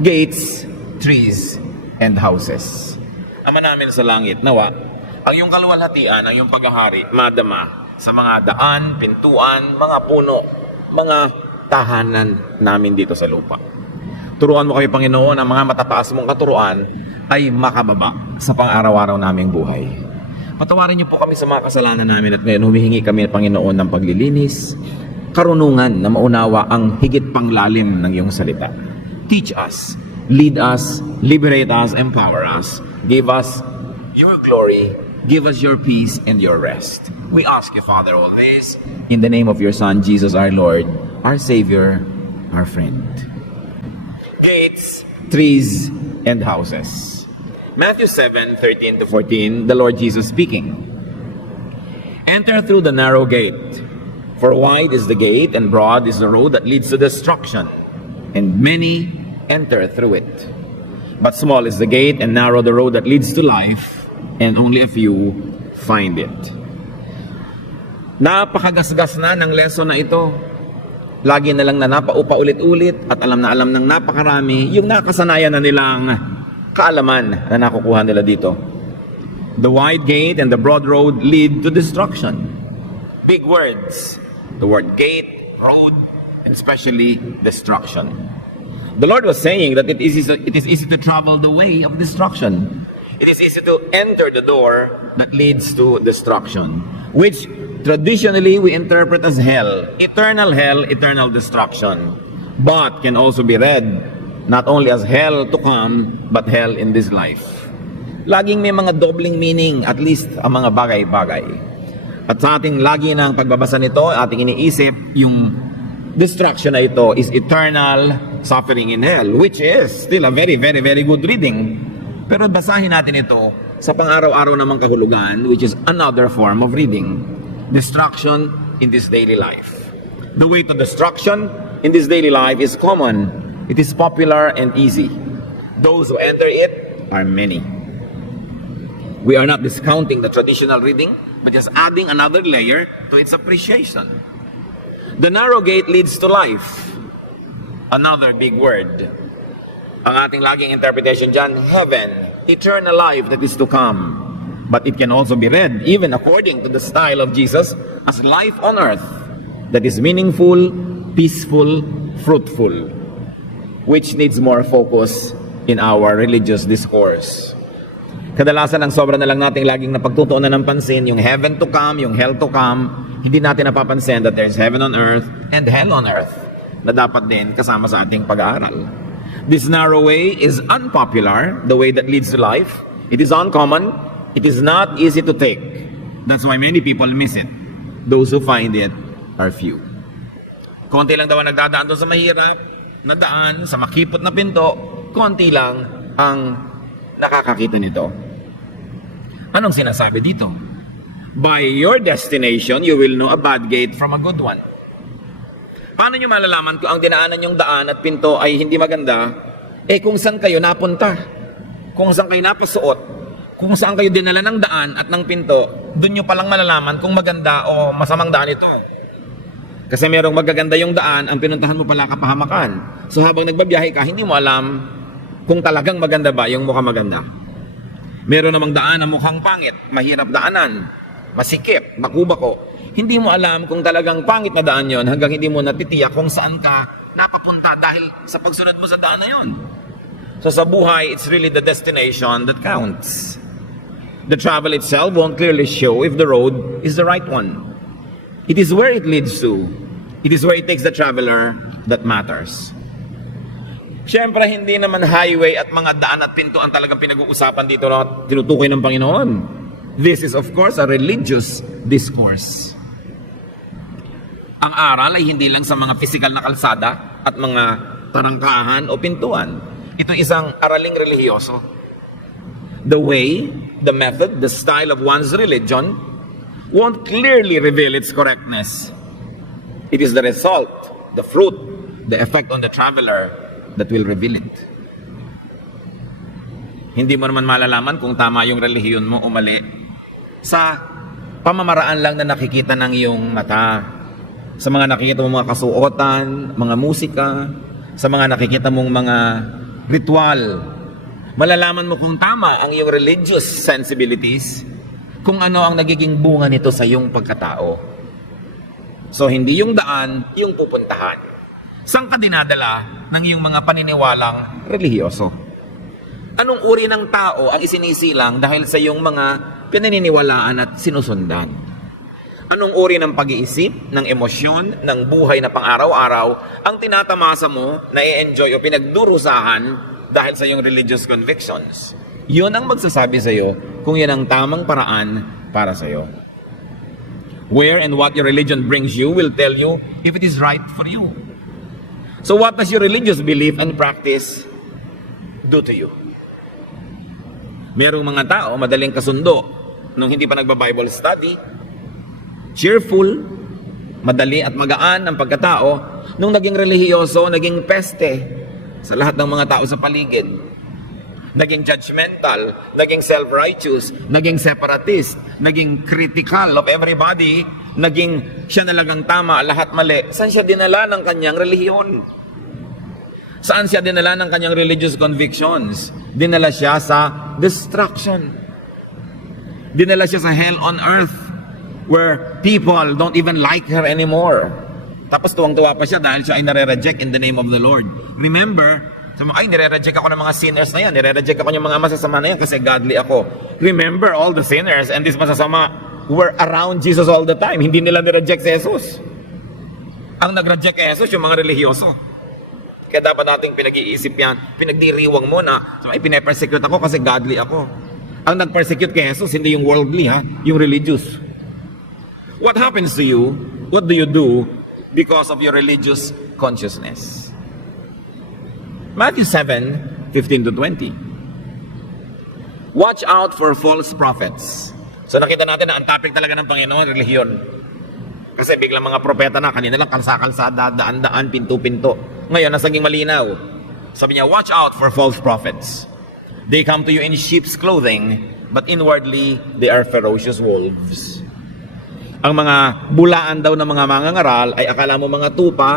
gates, trees, and houses. Ama namin sa langit, nawa, ang iyong kaluwalhatian, ang iyong paghahari, madama sa mga daan, pintuan, mga puno, mga tahanan namin dito sa lupa. Turuan mo kami, Panginoon, ang mga matataas mong katuruan ay makababa sa pang-araw-araw naming buhay. Patawarin niyo po kami sa mga kasalanan namin at ngayon humihingi kami, Panginoon, ng paglilinis, karunungan na maunawa ang higit pang lalim ng iyong salita. Teach us, lead us, liberate us, empower us. Give us your glory, give us your peace and your rest. We ask you, Father, all this in the name of your Son, Jesus our Lord, our Savior, our friend. Gates, trees, and houses. Matthew 7:13-14, the Lord Jesus speaking. Enter through the narrow gate, for wide is the gate and broad is the road that leads to destruction, and many enter through it. But small is the gate and narrow the road that leads to life, and only a few find it. Napakagasgas na ng lesson na ito. Lagi na lang na napaulit-ulit at alam ng napakarami yung nakasanayan na nilang kaalaman na nakukuha nila dito. The wide gate and the broad road lead to destruction. Big words. The word gate, road, and especially destruction. The Lord was saying that it is easy to travel the way of destruction. It is easy to enter the door that leads to destruction, which traditionally we interpret as hell, eternal destruction, but can also be read not only as hell to come, but hell in this life. Laging may mga dobling meaning, at least ang mga bagay-bagay. At sa ating lagi ng pagbabasa nito, ating iniisip yung destruction na ito is eternal suffering in hell, which is still a very, very, very good reading. Pero basahin natin ito sa pang-araw-araw namang kahulugan, which is another form of reading. Destruction in this daily life. The way to destruction in this daily life is common. It is popular and easy. Those who enter it are many. We are not discounting the traditional reading, but just adding another layer to its appreciation. The narrow gate leads to life. Another big word. Ang ating laging interpretation dyan, heaven, eternal life that is to come. But it can also be read, even according to the style of Jesus, as life on earth that is meaningful, peaceful, fruitful, which needs more focus in our religious discourse. Kadalasan ang sobra na lang nating laging napagtutuunan ng pansin, yung heaven to come, yung hell to come, hindi natin napapansin that there's heaven on earth and hell on earth na dapat din kasama sa ating pag-aaral. This narrow way is unpopular, the way that leads to life. It is uncommon. It is not easy to take. That's why many people miss it. Those who find it are few. Konti lang daw ang nagdadaan doon sa mahirap na daan, sa makipot na pinto. Konti lang ang nakakakita nito. Anong sinasabi dito? By your destination, you will know a bad gate from a good one. Paano nyo malalaman kung ang dinaanan yung daan at pinto ay hindi maganda? Kung saan kayo napunta, kung saan kayo napasuot, kung saan kayo dinala ng daan at ng pinto, doon nyo palang malalaman kung maganda o masamang daan ito. Kasi merong magaganda yung daan, ang pinuntahan mo pala kapahamakan. So habang nagbabiyahe ka, hindi mo alam kung talagang maganda ba yung mukhang maganda. Meron namang daan na mukhang pangit, mahirap daanan, masikip, makubako. Hindi mo alam kung talagang pangit na daan yon hanggang hindi mo natitiyak kung saan ka napapunta dahil sa pagsunod mo sa daan na yon. So sa buhay, it's really the destination that counts. The travel itself won't clearly show if the road is the right one. It is where it leads to. It is where it takes the traveler that matters. Siyempre, hindi naman highway at mga daan at pinto ang talagang pinag-uusapan dito na tinutukoy ng Panginoon. This is of course a religious discourse. Ang aral ay hindi lang sa mga physical na kalsada at mga tarangkahan o pintuan. Ito isang araling relihiyoso. The way, the method, the style of one's religion won't clearly reveal its correctness. It is the result, the fruit, the effect on the traveler that will reveal it. Hindi mo naman malalaman kung tama yung relihiyon mo o mali sa pamamaraan lang na nakikita ng iyong mata, sa mga nakikita mong mga kasuotan, mga musika, sa mga nakikita mong mga ritual. Malalaman mo kung tama ang iyong religious sensibilities, kung ano ang nagiging bunga nito sa iyong pagkatao. So, hindi yung daan, yung pupuntahan. Saan ka dinadala ng iyong mga paniniwalang relihiyoso? Anong uri ng tao ang isinisilang dahil sa iyong mga pinaniniwalaan at sinusundan? Anong uri ng pag-iisip, ng emosyon, ng buhay na pang-araw-araw ang tinatamasa mo, na i-enjoy o pinagdurusahan dahil sa iyong religious convictions? Yun ang magsasabi sa iyo kung yan ang tamang paraan para sa iyo. Where and what your religion brings you will tell you if it is right for you. So what does your religious belief and practice do to you? Merong mga tao madaling kasundo nung hindi pa nagba-Bible study, cheerful, madali at magaan ang pagkatao. Nung naging relihiyoso, naging peste sa lahat ng mga tao sa paligid. Naging judgmental, naging self-righteous, naging separatist, naging critical of everybody, naging siya na lang ang tama, lahat mali. Saan siya dinala ng kanyang relihiyon? Saan siya dinala ng kanyang religious convictions? Dinala siya sa destruction. Dinala siya sa hell on earth, where people don't even like her anymore. Tapos tuwang-tuwa pa siya dahil siya ay nare-reject in the name of the Lord. Remember, sabi mo, ay nire-reject ako ng mga sinners na yan, nire-reject ako ng mga masasama na yan kasi godly ako. Remember, all the sinners and this masasama were around Jesus all the time. Hindi nila nire-reject si Jesus. Ang nag-reject kay Jesus, yung mga relihiyoso. Kaya dapat nating pinag-iisip yan, pinagdiriwang mo na, so, ay pine-persecute ako kasi godly ako. Ang nag-persecute kay Jesus, hindi yung worldly, yung religious. What happens to you? What do you do because of your religious consciousness? Matthew 7:15-20. Watch out for false prophets. So nakita natin na ang topic talaga ng Panginoon, relihiyon. Kasi biglang mga propeta na, kanina lang kalsa-kalsada, daan-daan, pinto-pinto. Ngayon, nasaging malinaw. Sabi niya, watch out for false prophets. They come to you in sheep's clothing, but inwardly, they are ferocious wolves. Ang mga bulaan daw ng mga mangangaral ay akala mo mga tupa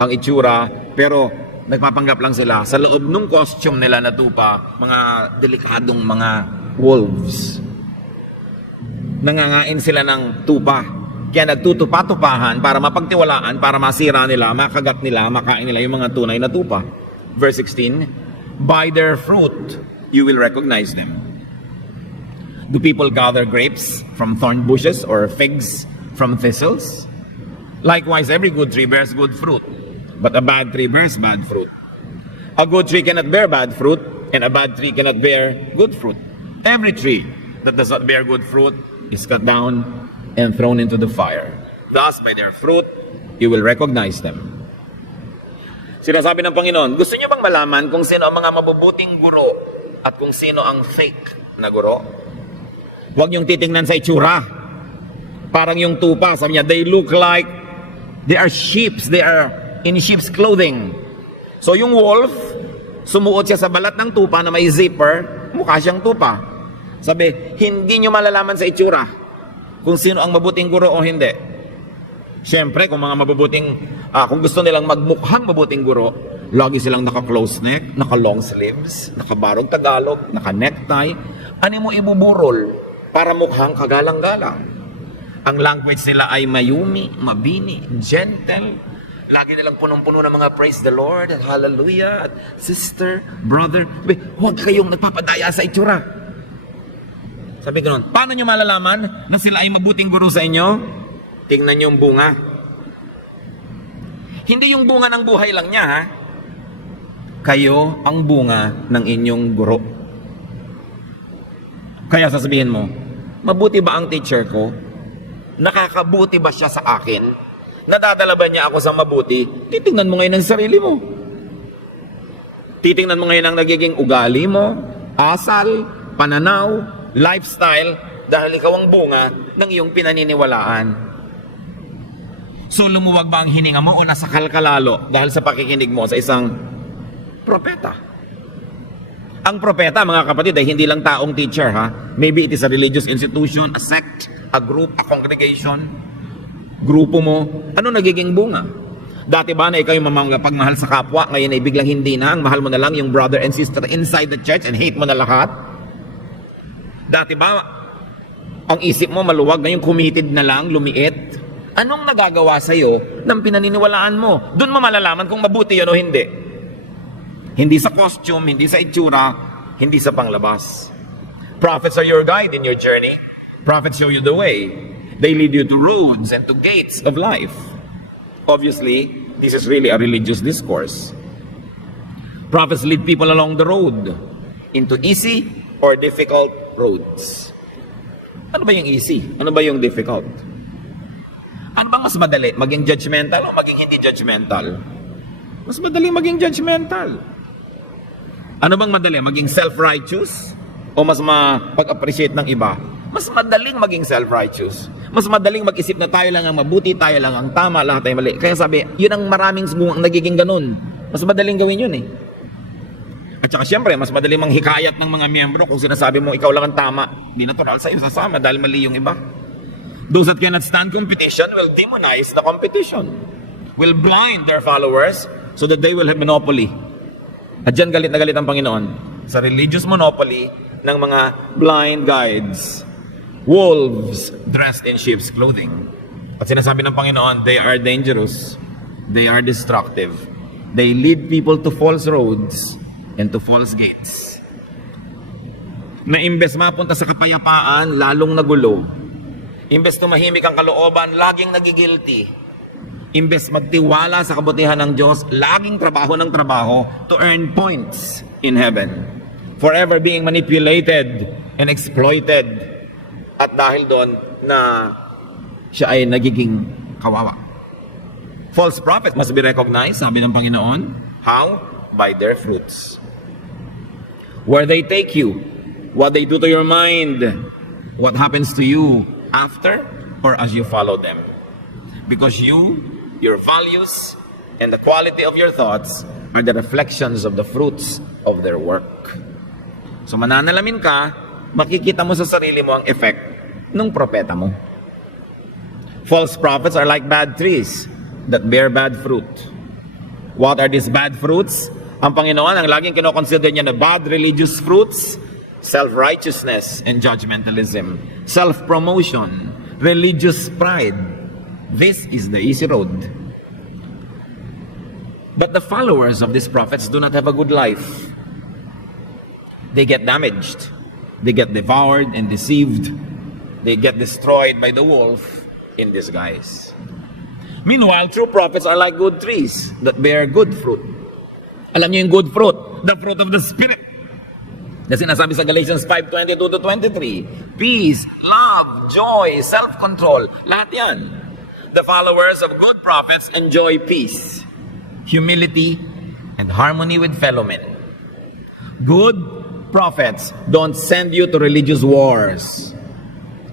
ang itsura, pero nagpapanggap lang sila. Sa loob ng costume nila na tupa, mga delikadong mga wolves. Nangangain sila ng tupa. Kaya nagtutupa-tupahan para mapagtiwalaan, para masira nila, makagat nila, makain nila yung mga tunay na tupa. Verse 16, by their fruit, you will recognize them. Do people gather grapes from thorn bushes or figs from thistles? Likewise, every good tree bears good fruit, but a bad tree bears bad fruit. A good tree cannot bear bad fruit, and a bad tree cannot bear good fruit. Every tree that does not bear good fruit is cut down and thrown into the fire. Thus, by their fruit, you will recognize them. Sinasabi ng Panginoon, gusto niyo bang malaman kung sino ang mga mabubuting guro at kung sino ang fake na guro? Huwag niyong titingnan sa itsura. Parang yung tupa, sabi niya, they look like they are sheep, they are in sheep's clothing. So yung wolf, sumuot siya sa balat ng tupa na may zipper, mukha siyang tupa. Sabi, hindi niyo malalaman sa itsura kung sino ang mabuting guro o hindi. Siyempre, kung mga mabubuting, kung gusto nilang magmukhang mabuting guro, lagi silang naka-close neck, naka-long sleeves, naka-barong Tagalog, naka-necktie. Ano mo ibuburol para mukhang kagalang-galang? Ang language nila ay mayumi, mabini, gentle. Lagi nilang punong-puno ng mga praise the Lord, at hallelujah, at sister, brother. Huwag kayong nagpapadaya sa itsura. Sabi ganoon, paano nyo malalaman na sila ay mabuting guro sa inyo? Tingnan nyo yung bunga. Hindi yung bunga ng buhay lang niya, ha? Kayo ang bunga ng inyong guro. Kaya sasabihin mo, mabuti ba ang teacher ko? Nakakabuti ba siya sa akin? Nadadala ba niya ako sa mabuti? Titingnan mo ngayon ang sarili mo. Titingnan mo ngayon ang nagiging ugali mo, asal, pananaw, lifestyle, dahil ikaw ang bunga ng iyong pinaniniwalaan. So lumuwag ba ang hininga mo o nasakal ka lalo dahil sa pakikinig mo sa isang propeta? Ang propeta, mga kapatid, ay hindi lang taong teacher, ha? Maybe it is a religious institution, a sect, a group, a congregation. Grupo mo, ano nagiging bunga? Dati ba na ikaw yung pagmahal sa kapwa, ngayon ay biglang hindi na, ang mahal mo na lang yung brother and sister inside the church and hate mo na lahat? Dati ba, ang isip mo maluwag, ngayon committed na lang, lumiit? Anong nagagawa sa'yo ng pinaniniwalaan mo? Doon mo malalaman kung mabuti yun o hindi. Hindi sa costume, hindi sa itsura, hindi sa panglabas. Prophets are your guide in your journey. Prophets show you the way. They lead you to roads and to gates of life. Obviously, this is really a religious discourse. Prophets lead people along the road into easy or difficult roads. Ano ba yung easy? Ano ba yung difficult? Ano ba mas madali? Maging judgmental o maging hindi judgmental? Mas madali maging judgmental. Ano bang madali? Maging self-righteous? O mas mapag-appreciate ng iba? Mas madaling maging self-righteous. Mas madaling mag-isip na tayo lang ang mabuti, tayo lang ang tama, lahat ay mali. Kaya sabi, yun ang maraming ang nagiging ganun. Mas madaling gawin yun eh. At saka syempre, mas madaling manghikayat ng mga miyembro kung sinasabi mo ikaw lang ang tama. Di natural sa'yo sasama dahil mali yung iba. Those that cannot stand competition will demonize the competition. Will blind their followers so that they will have monopoly. At dyan galit na galit ang Panginoon sa religious monopoly ng mga blind guides. Wolves dressed in sheep's clothing. At sinasabi ng Panginoon, they are dangerous. They are destructive. They lead people to false roads and to false gates. Na imbes mapunta sa kapayapaan, lalong nagulo. Imbes tumahimik ang kalooban, laging nagigilty. Imbes magtiwala sa kabutihan ng Diyos, laging trabaho ng trabaho to earn points in heaven. Forever being manipulated and exploited. At dahil doon na siya ay nagiging kawawa. False prophets must be recognized, sabi ng Panginoon. How? By their fruits. Where they take you, what they do to your mind, what happens to you after or as you follow them. Because you, your values, and the quality of your thoughts are the reflections of the fruits of their work. So mananalamin ka, makikita mo sa sarili mo ang effect ng propeta mo. False prophets are like bad trees that bear bad fruit. What are these bad fruits? Ang Panginoon, ang laging kinoconsider niya na bad religious fruits, self-righteousness and judgmentalism, self-promotion, religious pride. This is the easy road. But the followers of these prophets do not have a good life. They get damaged. They get devoured and deceived. They get destroyed by the wolf in disguise. Meanwhile, true prophets are like good trees that bear good fruit. Alam niyo yung good fruit? The fruit of the Spirit. Na sinasabi sa Galatians 5:22-23. Peace, love, joy, self-control. Lahat yan. The followers of good prophets enjoy peace, humility, and harmony with fellow men. Good prophets don't send you to religious wars.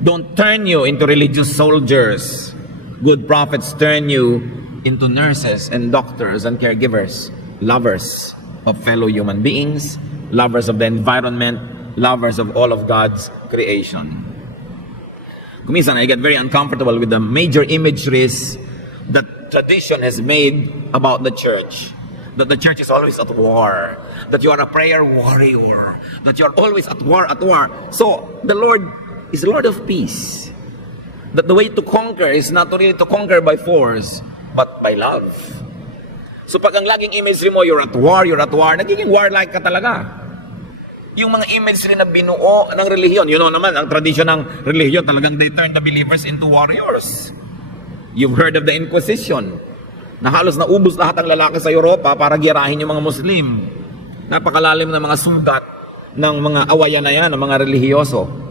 Don't turn you into religious soldiers. Good prophets turn you into nurses and doctors and caregivers, lovers of fellow human beings, lovers of the environment, lovers of all of God's creation. Kuminsan, I get very uncomfortable with the major imageries that tradition has made about the church. That the church is always at war. That you are a prayer warrior. That you are always at war, at war. So, the Lord is Lord of peace. That the way to conquer is not really to conquer by force, but by love. So pag ang laging imagery mo, you're at war, nagiging warlike ka talaga. Yung mga imagery na binuo ng relihiyon, you know naman, ang tradisyon ng relihiyon, talagang they turn the believers into warriors. You've heard of the Inquisition, na halos naubos lahat ng lalaki sa Europa para girahin yung mga Muslim. Napakalalim na mga sugat ng mga awayan na yan, ng mga relihiyoso.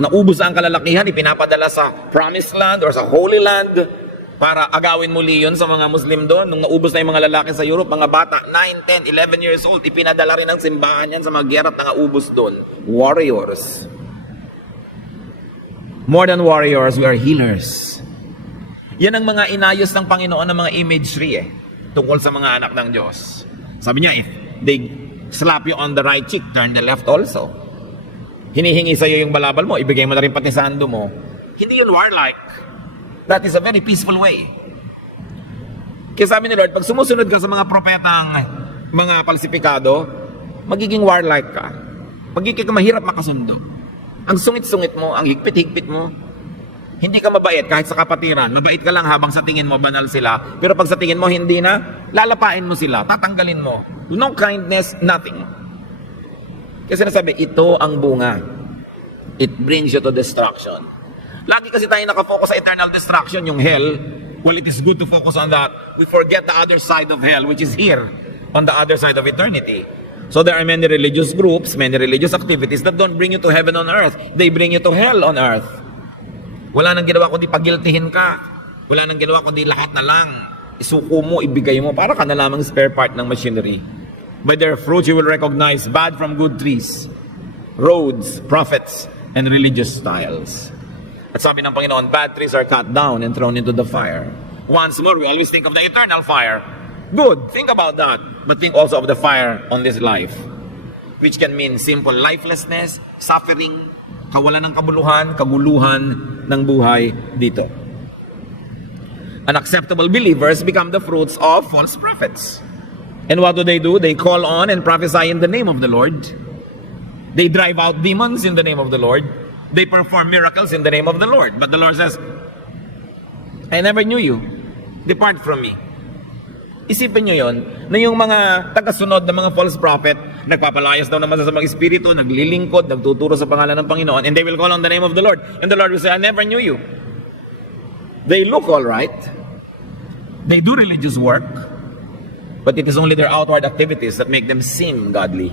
Naubos ang kalalakihan, ipinapadala sa Promised Land or sa Holy Land para agawin muli yun sa mga Muslim doon. Nung naubos na yung mga lalaki sa Europe, mga bata, 9, 10, 11 years old, ipinadala rin ang simbahan yan sa mga gera at nangaubos doon. Warriors. More than warriors, we are healers. Yan ang mga inayos ng Panginoon ng mga imagery tungkol sa mga anak ng Diyos. Sabi niya, if they slap you on the right cheek, turn the left also. Hinihingi sa iyo yung balabal mo, ibigay mo na rin pati sando mo. Hindi yun warlike. That is a very peaceful way. Kaya sabi ni Lord, pag sumusunod ka sa mga propetang mga falsipikado, magiging warlike ka. Magiging mahirap makasundo. Ang sungit-sungit mo, ang higpit-higpit mo, hindi ka mabait kahit sa kapatiran. Mabait ka lang habang sa tingin mo banal sila. Pero pag sa tingin mo hindi na, lalapain mo sila, tatanggalin mo. No kindness, nothing. Kasi nasabi, ito ang bunga. It brings you to destruction. Lagi kasi tayo nakafocus sa eternal destruction, yung hell. Well, it is good to focus on that. We forget the other side of hell, which is here, on the other side of eternity. So there are many religious groups, many religious activities that don't bring you to heaven on earth. They bring you to hell on earth. Wala nang ginawa kundi pagiltihin ka. Wala nang ginawa kundi lahat na lang. Isuko mo, ibigay mo, para ka na lamang spare part ng machinery. By their fruits you will recognize bad from good trees, roads, prophets, and religious styles. At sabi ng Panginoon, bad trees are cut down and thrown into the fire. Once more, we always think of the eternal fire. Good, think about that. But think also of the fire on this life, which can mean simple lifelessness, suffering, kawalan ng kabuluhan, kaguluhan ng buhay dito. Unacceptable believers become the fruits of false prophets. And what do? They call on and prophesy in the name of the Lord. They drive out demons in the name of the Lord. They perform miracles in the name of the Lord. But the Lord says, I never knew you. Depart from me. Isipin nyo yon, na yung mga tagasunod ng mga false prophet, nagpapalayas daw ng masasamang espiritu, naglilingkod, nagtuturo sa pangalan ng Panginoon, and they will call on the name of the Lord. And the Lord will say, I never knew you. They look all right. They do religious work. But it is only their outward activities that make them seem godly.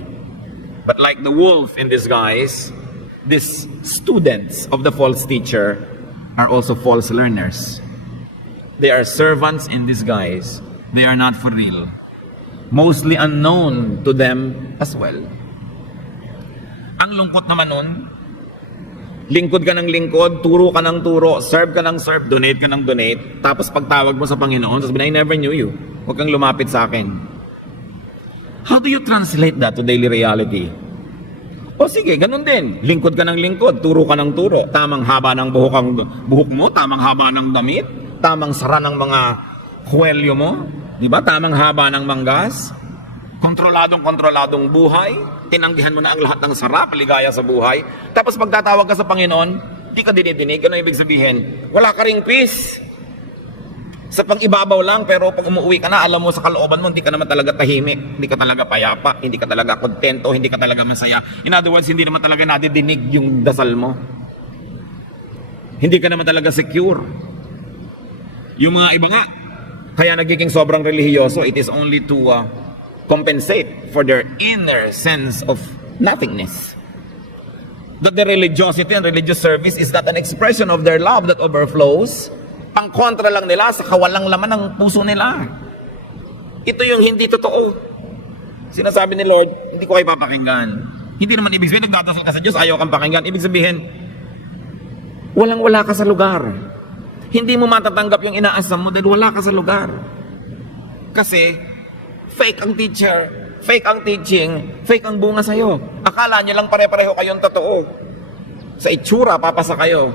But like the wolf in disguise, these students of the false teacher are also false learners. They are servants in disguise. They are not for real. Mostly unknown to them as well. Ang lungkot naman nun, lingkod ka ng lingkod, turo ka ng turo, serve ka ng serve, donate ka ng donate, tapos pagtawag mo sa Panginoon, sasabihin, I never knew you. Huwag kang lumapit sa akin. How do you translate that to daily reality? O sige, ganun din. Lingkod ka ng lingkod, turo ka ng turo. Tamang haba ng buhok mo, tamang haba ng damit, tamang sara ng mga huwelyo mo, di ba? Tamang haba ng manggas, kontroladong buhay, tinanggihan mo na ang lahat ng sarap, ligaya sa buhay. Tapos pagtatawag ka sa Panginoon, di ka dinidinig. Ano ibig sabihin? Wala ka ring peace. Sa pang-ibabaw lang, pero pag umuwi ka na, alam mo sa kalooban mo, hindi ka naman talaga tahimik, hindi ka talaga payapa, hindi ka talaga kontento, hindi ka talaga masaya. In other words, hindi naman talaga nadidinig yung dasal mo. Hindi ka naman talaga secure. Yung mga iba nga, kaya nagiging sobrang relihiyoso, it is only to compensate for their inner sense of nothingness. That the religiosity and religious service is not an expression of their love that overflows. Pangkontra lang nila sa kawalang laman ng puso nila. Ito yung hindi totoo. Sinasabi ni Lord, hindi ko kayo papakinggan. Hindi naman ibig sabihin, nagdadasal ka sa Diyos, ayaw kang pakinggan. Ibig sabihin, walang-wala ka sa lugar. Hindi mo matatanggap yung inaasam mo dahil wala ka sa lugar. Kasi, fake ang teacher, fake ang teaching, fake ang bunga sa'yo. Akala nyo lang pare-pareho kayong totoo. Sa itsura, papasa kayo.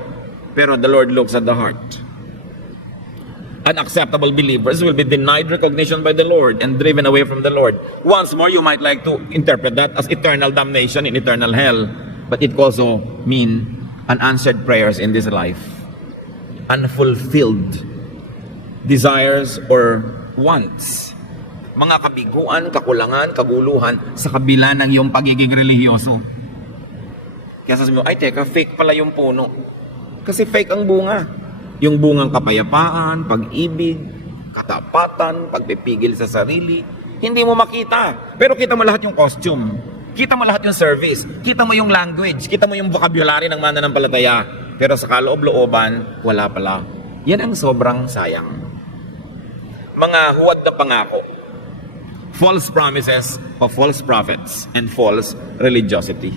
Pero the Lord looks at the heart. Unacceptable believers will be denied recognition by the Lord and driven away from the Lord. Once more, you might like to interpret that as eternal damnation in eternal hell. But it also mean unanswered prayers in this life. Unfulfilled desires or wants. Mga kabiguan, kakulangan, kaguluhan sa kabila ng iyong pagiging relihiyoso. Kaya sasabihin mo, ay teka, fake pala yung puno. Kasi fake ang bunga. Yung bungang kapayapaan, pag-ibig, katapatan, pagpipigil sa sarili, hindi mo makita. Pero kita mo lahat yung costume. Kita mo lahat yung service. Kita mo yung language. Kita mo yung vocabulary ng mananampalataya. Pero sa kaloob-looban, wala pala. Yan ang sobrang sayang. Mga huwad na pangako. False promises of false prophets and false religiosity.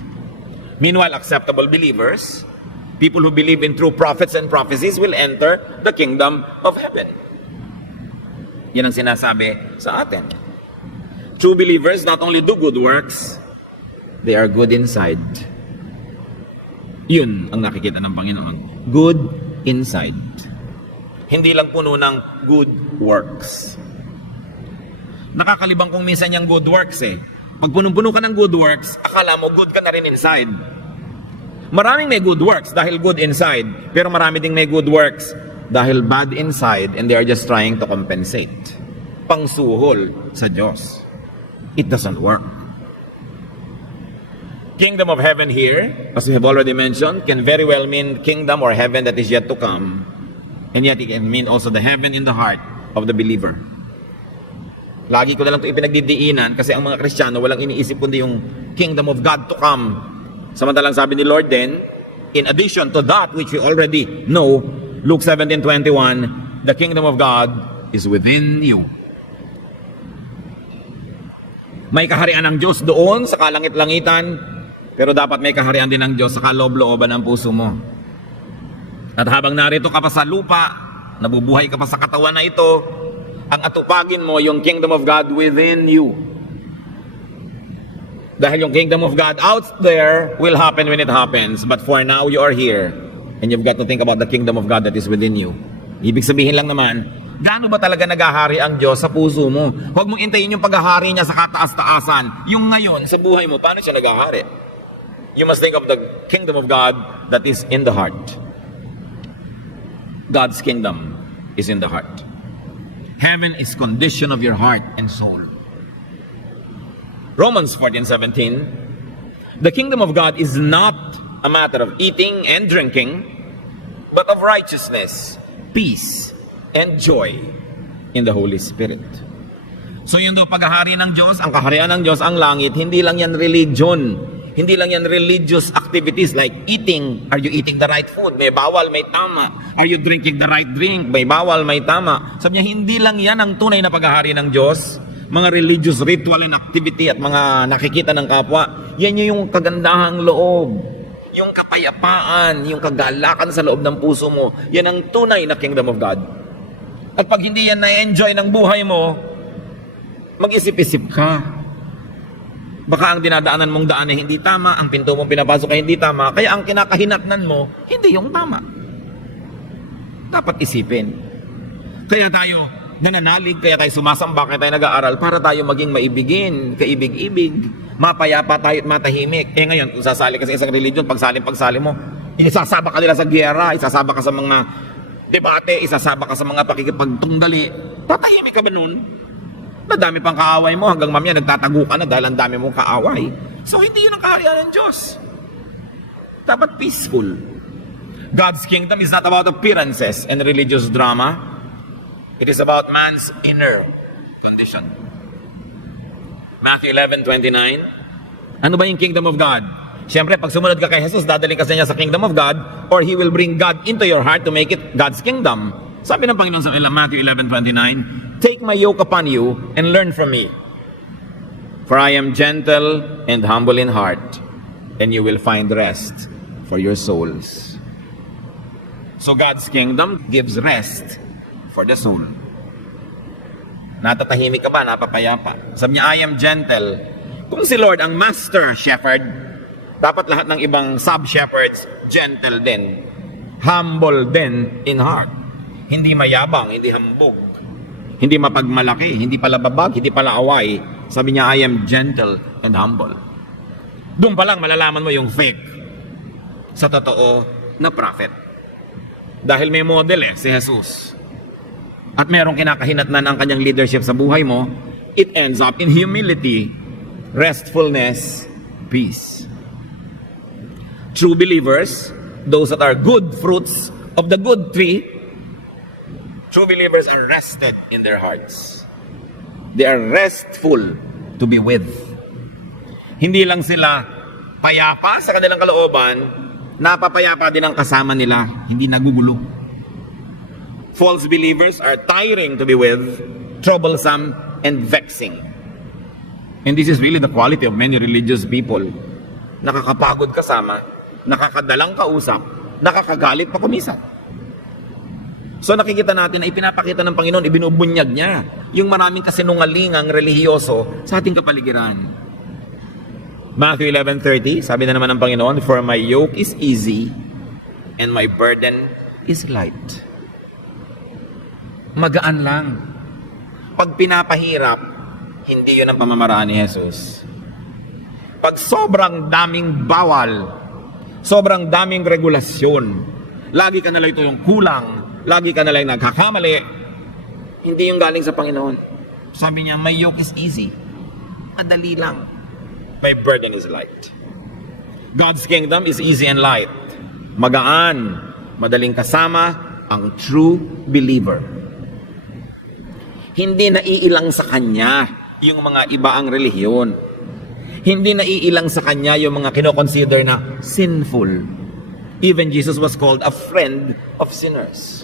Meanwhile, acceptable believers, people who believe in true prophets and prophecies will enter the kingdom of heaven. Yan ang sinasabi sa atin. True believers not only do good works, they are good inside. Yun ang nakikita ng Panginoon. Good inside. Hindi lang puno ng good works. Nakakalibang kung minsan yung good works eh. Pag punong-puno ka ng good works, akala mo good ka na rin inside. Maraming may good works dahil good inside, pero marami ding may good works dahil bad inside and they are just trying to compensate. Pangsuhol sa Diyos. It doesn't work. Kingdom of heaven here, as we have already mentioned, can very well mean kingdom or heaven that is yet to come. And yet it can mean also the heaven in the heart of the believer. Lagi ko na lang ito ipinagdidiinan kasi ang mga Kristiyano walang iniisip kundi yung kingdom of God to come. Samantalang sabi ni Lord din, in addition to that which we already know, Luke 17:21, the kingdom of God is within you. May kaharian ng Diyos doon sa kalangit-langitan, pero dapat may kaharian din ng Diyos sa kaloob-looban ng puso mo. At habang narito ka pa sa lupa, nabubuhay ka pa sa katawan na ito, ang atupagin mo yung kingdom of God within you. Dahil yung kingdom of God out there will happen when it happens. But for now, you are here. And you've got to think about the kingdom of God that is within you. Ibig sabihin lang naman, gaano ba talaga naghahari ang Diyos sa puso mo? Huwag mong intayin yung paghahari niya sa kataas-taasan. Yung ngayon, sa buhay mo, paano siya naghahari? You must think of the kingdom of God that is in the heart. God's kingdom is in the heart. Heaven is condition of your heart and soul. Romans 14:17, the kingdom of God is not a matter of eating and drinking, but of righteousness, peace, and joy in the Holy Spirit. So yun daw paghahari ng Diyos, ang kaharian ng Diyos, ang langit, hindi lang yan religion. Hindi lang yan religious activities like eating. Are you eating the right food? May bawal, may tama. Are you drinking the right drink? May bawal, may tama. Sabi niya, hindi lang yan ang tunay na paghahari ng Diyos. Mga religious ritual and activity at mga nakikita ng kapwa. Yan yung kagandahang loob. Yung kapayapaan, yung kagalakan sa loob ng puso mo. Yan ang tunay na kingdom of God. At pag hindi yan na-enjoy ng buhay mo, mag-isip-isip ka. Baka ang dinadaanan mong daan ay hindi tama, ang pinto mong pinapasok ay hindi tama, kaya ang kinakahinatnan mo, hindi yung tama. Dapat isipin. Kaya tayo nananalig, kaya tayo sumasamba, kaya tayo nag-aaral, para tayo maging maibigin, kaibig-ibig, mapayapa tayo at matahimik. Eh ngayon, kung sasali ka sa isang religion, pagsali mo, isasaba ka nila sa giyera, isasaba ka sa mga debate, isasaba ka sa mga pakikipagtunggali, tatahimik ka ba nun? Madami pang kaaway mo hanggang mamaya nagtatago ka na dahil ang dami mong kaaway. So hindi yun ang kaharian ng Diyos. Dapat peaceful. God's kingdom is not about appearances and religious drama. It is about man's inner condition. Matthew 11:29. Ano ba yung kingdom of God? Siyempre, pag sumunod ka kay Jesus, dadaling ka sa niya sa kingdom of God, or He will bring God into your heart to make it God's kingdom. Sabi ng Panginoon sa Matthew 11:29, take my yoke upon you and learn from me. For I am gentle and humble in heart, and you will find rest for your souls. So God's kingdom gives rest for the soul. Natatahimik ka ba? Napapayapa? Sabi niya, I am gentle. Kung si Lord ang master shepherd, dapat lahat ng ibang sub-shepherds gentle din. Humble din in heart. Hindi mayabang, hindi hambog. Hindi mapagmalaki, hindi pala babag, hindi pala away. Sabi niya, I am gentle and humble. Doon pa lang malalaman mo yung fake sa totoo na prophet. Dahil may model si Jesus. At merong kinakahinatnan ang kanyang leadership sa buhay mo, it ends up in humility, restfulness, peace. True believers, those that are good fruits of the good tree, true believers are rested in their hearts. They are restful to be with. Hindi lang sila payapa sa kanilang kalooban, napapayapa din ang kasama nila, hindi nagugulo. False believers are tiring to be with, troublesome, and vexing. And this is really the quality of many religious people. Nakakapagod kasama, nakakadalang kausap, nakakagalit pa kumisan. So nakikita natin na ipinapakita ng Panginoon, ibinubunyag niya yung maraming kasinungalingang relihiyoso sa ating kapaligiran. Matthew 11:30, sabi na naman ng Panginoon, for my yoke is easy and my burden is light. Magaan lang. Pag pinapahirap, Hindi yun ang pamamaraan ni Jesus. Pag sobrang daming bawal, sobrang daming regulasyon, lagi ka nalang ito yung kulang, lagi ka nalang nagkakamali, hindi yung galing sa Panginoon. Sabi niya, my yoke is easy. Madali lang. My burden is light. God's kingdom is easy and light. Magaan, madaling kasama ang true believer. Hindi naiilang sa kanya yung mga ibaang relihiyon. Hindi naiilang sa kanya yung mga kinoconsider na sinful. Even Jesus was called a friend of sinners.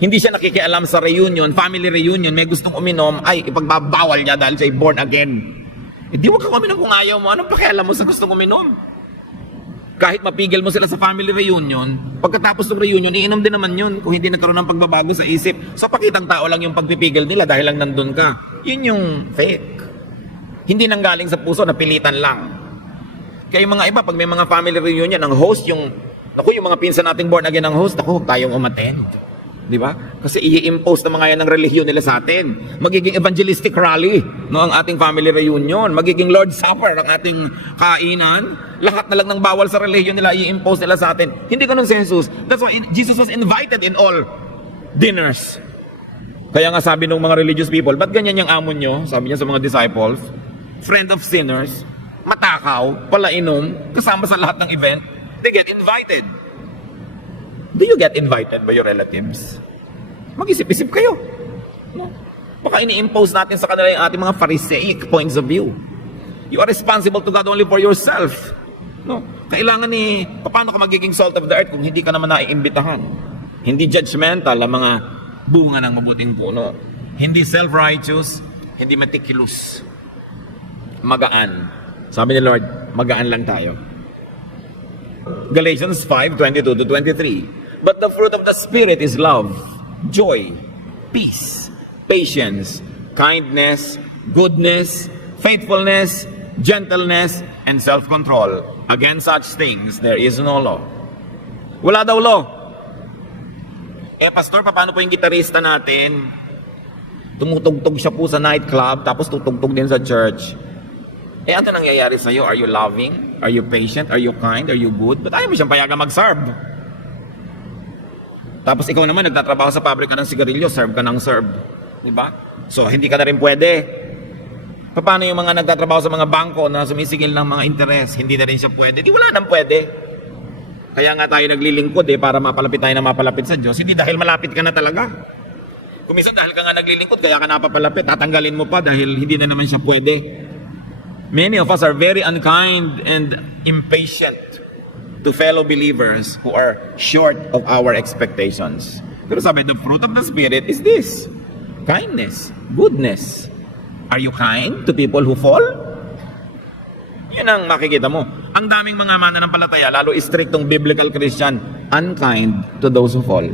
Hindi siya nakikialam sa reunion, family reunion, may gustong uminom, ay ipagbabawal niya dahil siya'y born again. Di wag ka uminom kung ayaw mo. Anong pakialam mo sa gustong uminom? Kahit mapigil mo sila sa family reunion, pagkatapos ng reunion, iinom din naman yun kung hindi nagkaroon ng pagbabago sa isip. So pakitang tao lang yung pagpipigil nila dahil lang nandun ka. Yun yung fake. Hindi nanggaling sa puso, napilitan lang. Kaya yung mga iba, pag may mga family reunion, ang host yung mga pinsan nating born again ang host, huwag tayong umattend. Di ba? Kasi i-impose na mga yan ng relihiyon nila sa atin. Magiging evangelistic rally, no, ang ating family reunion. Magiging Lord's Supper ang ating kainan. Lahat na lang ng bawal sa relihiyon nila, i-impose nila sa atin. Hindi ganun si Jesus. That's why Jesus was invited in all dinners. Kaya nga sabi ng mga religious people, ba't ganyan yung amon nyo? Sabi niya sa mga disciples, friend of sinners, matakaw, palainom, kasama sa lahat ng event, they get invited. Do you get invited by your relatives? Mag-isip-isip kayo. No? Baka ini-impose natin sa kanila yung ating mga Pharisaic points of view. You are responsible to God only for yourself. No? Kailangan paano ka magiging salt of the earth kung hindi ka naman naiimbitahan? Hindi judgmental ang mga bunga ng mabuting puno. Hindi self-righteous, hindi meticulous. Magaan. Sabi ni Lord, magaan lang tayo. Galatians 5:22-23. But the fruit of the Spirit is love, joy, peace, patience, kindness, goodness, faithfulness, gentleness, and self-control. Against such things, there is no law. Wala daw law. Pastor, paano po yung gitarista natin? Tumutugtog siya po sa nightclub, tapos tutugtog din sa church. Ano nangyayari sa'yo? Are you loving? Are you patient? Are you kind? Are you good? Ba't ayaw mo siyang payagan mag-serve? Tapos ikaw naman, nagtatrabaho sa pabrika ng sigarilyo, serve ka ng serve. Diba? So, hindi ka na rin pwede. Paano yung mga nagtatrabaho sa mga bangko na sumisigil ng mga interes? Hindi na rin siya pwede. Di wala nang pwede. Kaya nga tayo naglilingkod para mapalapit tayo na mapalapit sa Diyos. Hindi dahil malapit ka na talaga. Kung minsan dahil ka nga naglilingkod, kaya ka napapalapit, tatanggalin mo pa dahil hindi na naman siya pwede. Many of us are very unkind and impatient to fellow believers who are short of our expectations. Pero sabi, the fruit of the Spirit is this: kindness, goodness. Are you kind to people who fall? Yun ang makikita mo. Ang daming mga mananampalataya, lalo istriktong biblical Christian, unkind to those who fall.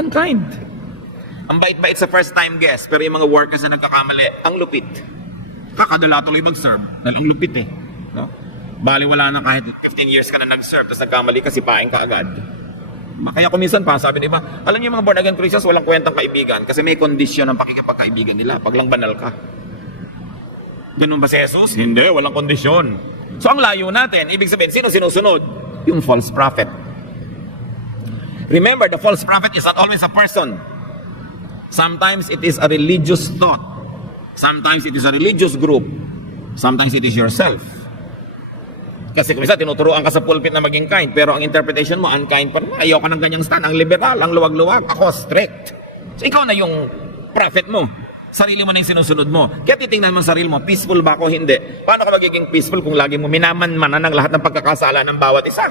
Unkind. Ang bait-bait sa first time guest, pero yung mga workers na nagkakamali, ang lupit. Kakadala tuloy mag-serve, dahil ang lupit no? Bali wala na kahit 15 years ka na nag-serve, tapos nagkamali ka, sipain ka agad. Kaya kuminsan pa, sabi diba, alam niyo mga born again Christians, walang kwentang kaibigan, kasi may kondisyon ng pakikipagkaibigan nila, pag lang banal ka. Ganun ba si Jesus? Hindi, walang kondisyon. So ang layo natin, ibig sabihin, sino sinusunod? Yung false prophet. Remember, the false prophet is not always a person. Sometimes it is a religious thought. Sometimes it is a religious group. Sometimes it is yourself. Kasi kung isa, tinuturuan ka sa pulpit na maging kind, pero ang interpretation mo, unkind pa rin. Ayaw ka ng ganyang stand. Ang liberal, ang luwag-luwag. Ako, strict. So ikaw na yung prophet mo. Sarili mo na yung sinusunod mo. Kaya titingnan mo sarili mo, peaceful ba ako? Hindi. Paano ka magiging peaceful kung lagi mo minaman-manan ng lahat ng pagkakasala ng bawat isa?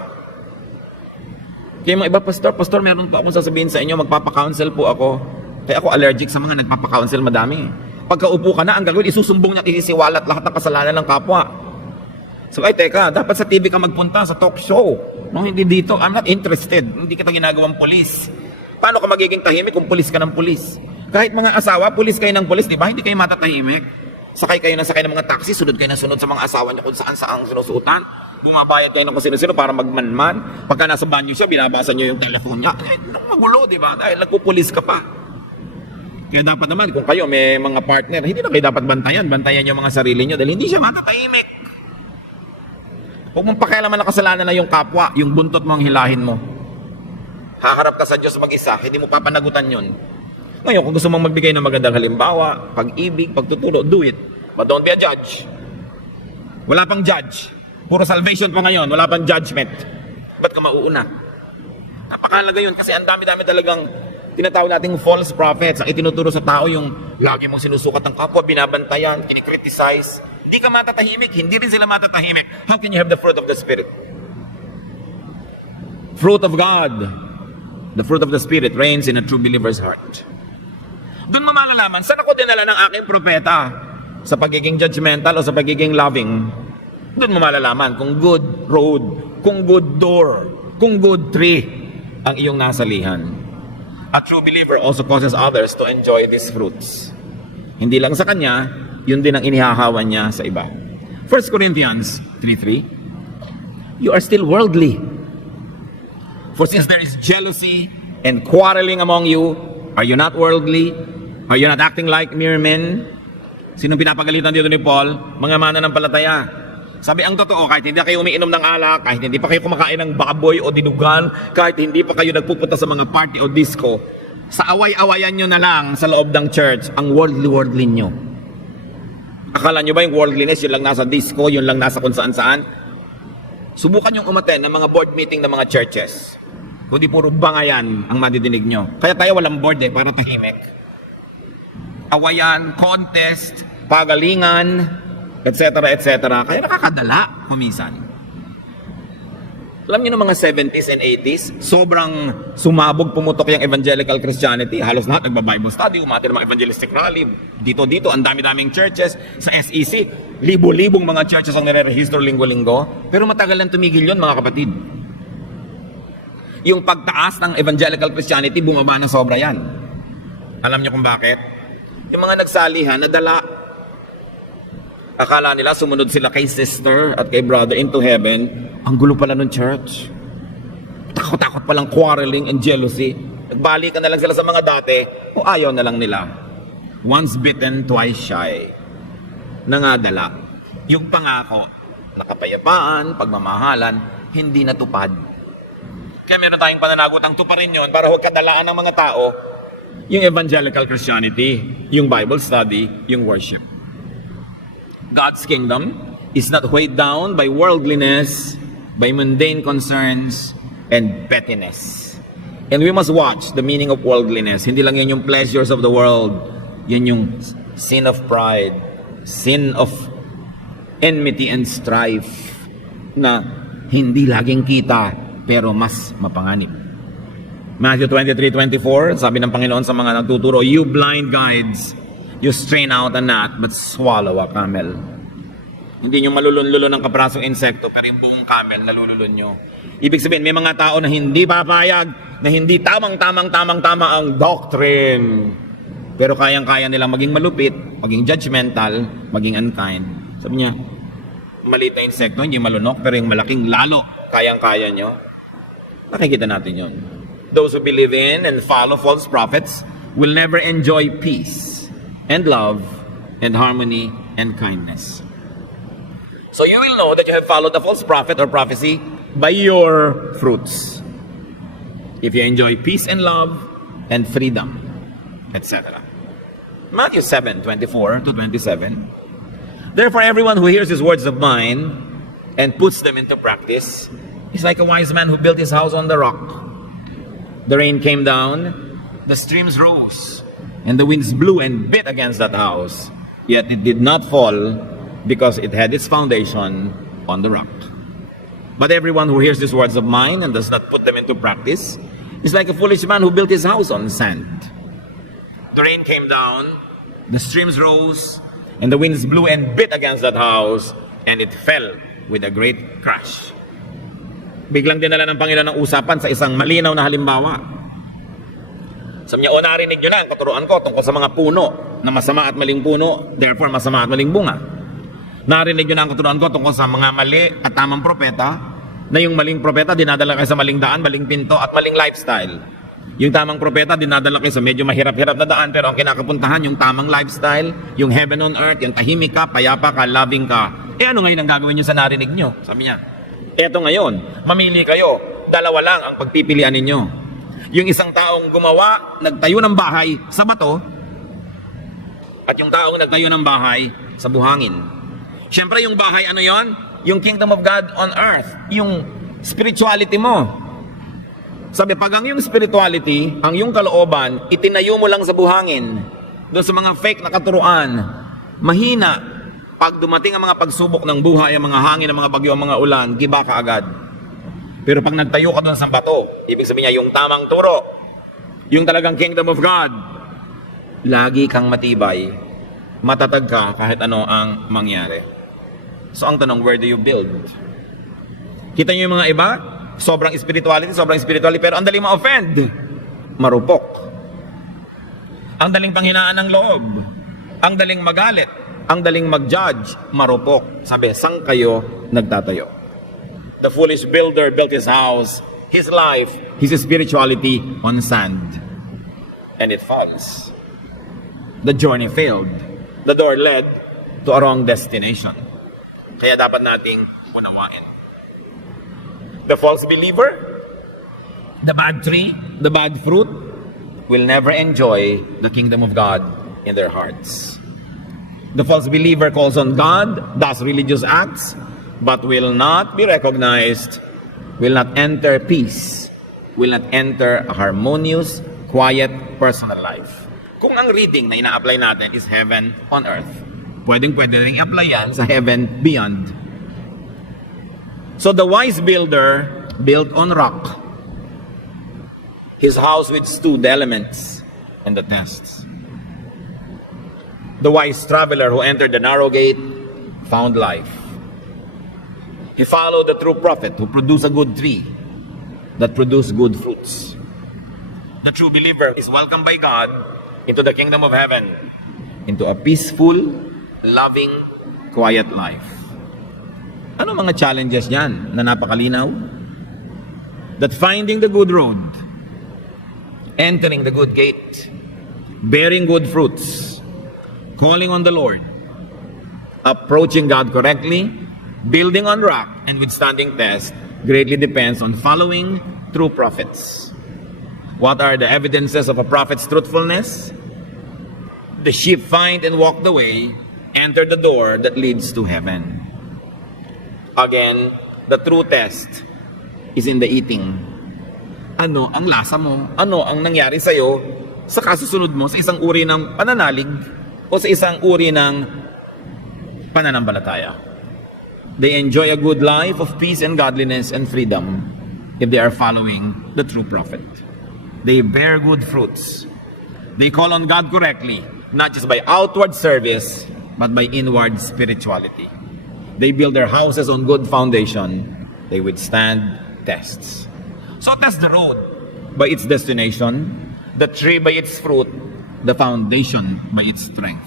Kaya mga iba, Pastor, meron pa akong sasabihin sa inyo, magpapa-counsel po ako. Kaya ako allergic sa mga nagpapa-counsel, madami. Pagkaupo ka na, ang gagawin, isusumbong niya, isisiwalat lahat ng kasalanan ng kapwa. So, teka, dapat sa TV ka magpunta, sa talk show. No, hindi dito. I'm not interested. Hindi kita ginagawang pulis. Paano ka magiging tahimik kung pulis ka ng pulis? Kahit mga asawa, pulis kayo ng pulis, di ba? Hindi kayo matatahimik. Sakay kayo ng sakay ng mga taxi, sunod kayo ng sunod sa mga asawa niyo kung saan sinusutan. Bumabayad kayo ng kung sino-sino para magmanman. Pagka nasa banyo siya, binabasa niyo yung telephone niya. Magulo, di ba? Dahil nagpupulis ka pa. Kaya dapat naman, kung kayo may mga partner, hindi na kayo dapat bantayan. Bantayan yung mga sarili nyo dahil hindi siya matatahimik. Huwag mong pakialaman na kasalanan na yung kapwa, yung buntot mo ang hilahin mo. Haharap ka sa Diyos mag-isa, hindi mo papanagutan yun. Ngayon, kung gusto mong magbigay ng magandang halimbawa, pag-ibig, pagtuturo, do it. But don't be a judge. Wala pang judge. Puro salvation pa ngayon, wala pang judgment. Ba't ka mauuna? Napakalaga yun kasi ang dami-dami talagang tinatawag nating false prophets. Ang itinuturo sa tao yung lagi mong sinusukat ng kapwa, binabantayan, kinikriticize. Hindi ka matatahimik, hindi rin sila matatahimik. How can you have the fruit of the Spirit? Fruit of God, the fruit of the Spirit reigns in a true believer's heart. Doon mo malalaman, saan ako dinala ng aking propeta? Sa pagiging judgmental o sa pagiging loving? Doon mo malalaman kung good road, kung good door, kung good tree ang iyong nasalihan. A true believer also causes others to enjoy these fruits. Hindi lang sa kanya, yun din ang inihahawan niya sa iba. 1 Corinthians 3:3, you are still worldly. For since there is jealousy and quarreling among you, are you not worldly? Are you not acting like mere men? Sinong pinapagalitan dito ni Paul? Mga mananampalataya. Sabi ang totoo, kahit hindi kayo umiinom ng alak, kahit hindi pa kayo kumakain ng baboy o dinugan, kahit hindi pa kayo nagpupunta sa mga party o disco, sa away-awayan nyo na lang sa loob ng church, ang worldly nyo. Akala nyo ba yung worldliness, yun lang nasa disco, yun lang nasa kung saan-saan? Subukan yung umaten ng mga board meeting ng mga churches. Kundi puro bangayan ang madidinig nyo. Kaya tayo walang board para tahimik. Awayan, contest, pagalingan, etc. Kaya nakakadala kumisan. Alam niyo ng mga 70s and 80s, sobrang sumabog, pumutok yung evangelical Christianity. Halos lahat nagba-Bible study, umati ng mga evangelistic rally. Dito, ang dami-daming churches. Sa SEC, libo-libong mga churches ang nire-register linggo-linggo. Pero matagal lang tumigil yun, mga kapatid. Yung pagtaas ng evangelical Christianity, bumaba na sobra yan. Alam niyo kung bakit? Yung mga nagsalihan, nadala. Akala nila sumunod sila kay sister at kay brother into heaven. Ang gulo pala ng church. Takot-takot palang quarreling and jealousy. Nagbalikan na lang sila sa mga dati o ayaw na lang nila. Once bitten, twice shy. Nangadala. Yung pangako na kapayapaan, pagmamahalan, hindi natupad. Kaya meron tayong pananagot ang tuparin yun para huwag kadalaan ng mga tao yung evangelical Christianity, yung Bible study, yung worship. God's kingdom is not weighed down by worldliness, by mundane concerns, and pettiness. And we must watch the meaning of worldliness. Hindi lang yan yung pleasures of the world. Yan yung sin of pride, sin of enmity and strife na hindi laging kita pero mas mapanganib. Matthew 23:24, sabi ng Panginoon sa mga nagtuturo, you blind guides, you strain out a gnat but swallow a camel. Hindi nyo malulun-lulun ng kaprasong insekto pero yung buong camel nalululun nyo. Ibig sabihin, may mga tao na hindi papayag, na hindi tama ang doctrine. Pero kayang-kaya nilang maging malupit, maging judgmental, maging unkind. Sabi niya, maliit na insekto, hindi malunok, pero yung malaking lalo, kayang-kaya nyo. Nakikita natin yun. Those who believe in and follow false prophets will never enjoy peace and love and harmony and kindness. So you will know that you have followed a false prophet or prophecy by your fruits. If you enjoy peace and love and freedom, etc. Matthew 7:24-27. Therefore everyone who hears these words of mine and puts them into practice is like a wise man who built his house on the rock. The rain came down, the streams rose, and the winds blew and beat against that house. Yet it did not fall because it had its foundation on the rock. But everyone who hears these words of mine and does not put them into practice is like a foolish man who built his house on sand. The rain came down, the streams rose, and the winds blew and beat against that house, and it fell with a great crash. Biglang dinala ng Panginoon ng usapan sa isang malinaw na halimbawa. Sabi niya, narinig nyo na ang katuruan ko tungkol sa mga puno na masama at maling puno, therefore masama at maling bunga. Narinig nyo na ang katuruan ko tungkol sa mga mali at tamang propeta, na yung maling propeta dinadala kayo sa maling daan, maling pinto at maling lifestyle. Yung tamang propeta, dinadala kayo sa medyo mahirap-hirap na daan, pero ang kinakapuntahan, yung tamang lifestyle, yung heaven on earth, yung tahimik ka, payapa ka, loving ka. Ano ngayon ang gagawin nyo sa narinig nyo? Sabi niya, eto ngayon, mamili kayo, dalawa lang ang pagpipilian ninyo. Yung isang taong gumawa, nagtayo ng bahay sa bato, at yung taong nagtayo ng bahay sa buhangin. Siyempre yung bahay, ano yon? Yung kingdom of God on earth, yung spirituality mo. Sabi, pag ang yung spirituality, ang yung kalooban, itinayo mo lang sa buhangin, doon sa mga fake na katuruan, mahina. Pag dumating ang mga pagsubok ng buhay, ang mga hangin, ang mga bagyo, ang mga ulan, giba ka agad. Pero pag nagtayo ka doon sa bato, ibig sabihin niya, yung tamang turo, yung talagang kingdom of God, lagi kang matibay, matatag ka kahit ano ang mangyari. So ang tanong, where do you build? Kita niyo yung mga iba? Sobrang spirituality, pero ang daling ma-offend. Marupok. Ang daling panghinaan ng loob. Ang daling magalit. Ang daling mag-judge. Marupok. Sabi, saan kayo nagtatayo? The foolish builder built his house, his life, his spirituality on sand. And it falls. The journey failed. The door led to a wrong destination. Kaya dapat nating unawain. The false believer, the bad tree, the bad fruit, will never enjoy the kingdom of God in their hearts. The false believer calls on God, does religious acts, but will not be recognized, will not enter peace, will not enter a harmonious, quiet, personal life. Kung ang reading na ina-apply natin is heaven on earth, pwede rin i-apply yan sa heaven beyond. So the wise builder built on rock. His house withstood the elements and the tests. The wise traveler who entered the narrow gate found life. He followed the true prophet who produced a good tree that produced good fruits. The true believer is welcomed by God into the kingdom of heaven, into a peaceful, loving, quiet life. Ano mga challenges niyan na napakalinaw? That finding the good road, entering the good gate, bearing good fruits, calling on the Lord, approaching God correctly, building on rock, and withstanding test greatly depends on following true prophets. What are the evidences of a prophet's truthfulness? The sheep find and walk the way, enter the door that leads to heaven. Again, the true test is in the eating. Ano ang lasa mo? Ano ang nangyari sa'yo sa kasusunod mo sa isang uri ng pananalig o sa isang uri ng pananampalataya? They enjoy a good life of peace and godliness and freedom if they are following the true prophet. They bear good fruits. They call on God correctly, not just by outward service, but by inward spirituality. They build their houses on good foundation. They withstand tests. So test the road by its destination, the tree by its fruit, the foundation by its strength.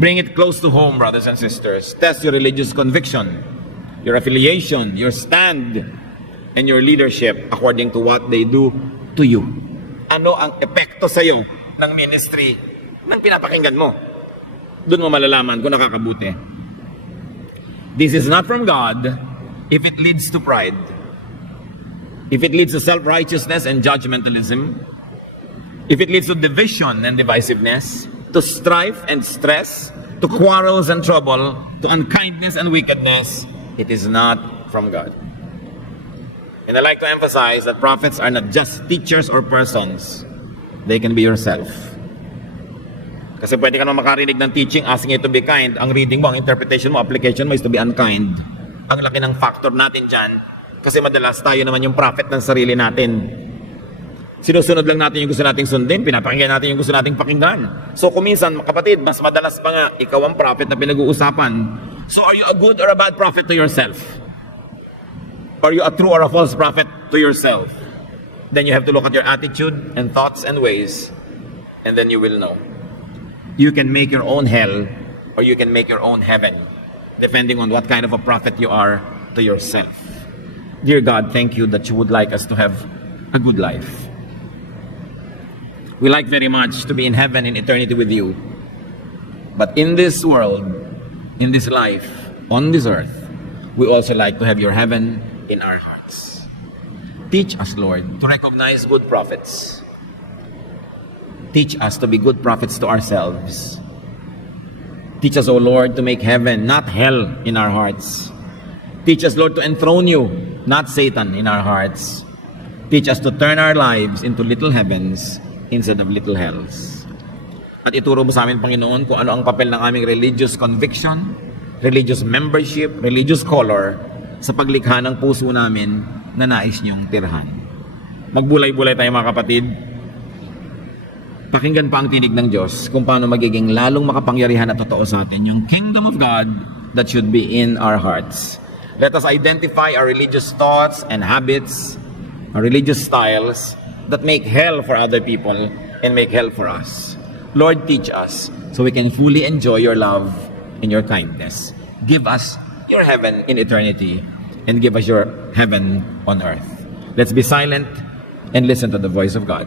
Bring it close to home, brothers and sisters. Test your religious conviction, your affiliation, your stand, and your leadership according to what they do to you. Ano ang epekto sa iyo ng ministry ng pinapakinggan mo? Doon mo malalaman kung nakakabuti. This is not from God if it leads to pride, if it leads to self-righteousness and judgmentalism, if it leads to division and divisiveness, to strife and stress, to quarrels and trouble, to unkindness and wickedness, it is not from God. And I like to emphasize that prophets are not just teachers or persons. They can be yourself. Kasi pwede ka naman makarinig ng teaching asking you to be kind. Ang reading mo, ang interpretation mo, application mo is to be unkind. Ang laki ng factor natin dyan. Kasi madalas tayo naman yung prophet ng sarili natin. Sinusunod lang natin yung gusto nating sundin, pinapakinggan natin yung gusto nating pakinggan. So kuminsan, kapatid, mas madalas pa nga, ikaw ang prophet na pinag-uusapan. So are you a good or a bad prophet to yourself? Are you a true or a false prophet to yourself? Then you have to look at your attitude and thoughts and ways, and then you will know. You can make your own hell, or you can make your own heaven, depending on what kind of a prophet you are to yourself. Dear God, thank you that you would like us to have a good life. We like very much to be in heaven in eternity with you. But in this world, in this life, on this earth, we also like to have your heaven in our hearts. Teach us, Lord, to recognize good prophets. Teach us to be good prophets to ourselves. Teach us, O Lord, to make heaven, not hell, in our hearts. Teach us, Lord, to enthrone you, not Satan, in our hearts. Teach us to turn our lives into little heavens instead of little hells. At ituro mo sa amin, Panginoon, kung ano ang papel ng aming religious conviction, religious membership, religious color sa paglikha ng puso namin na nais niyong tirhan. Magbulay-bulay tayo, mga kapatid. Pakinggan pa ang tinig ng Diyos kung paano magiging lalong makapangyarihan at totoo sa atin yung kingdom of God that should be in our hearts. Let us identify our religious thoughts and habits, our religious styles that make hell for other people and make hell for us. Lord, teach us so we can fully enjoy your love and your kindness. Give us your heaven in eternity and give us your heaven on earth. Let's be silent and listen to the voice of God.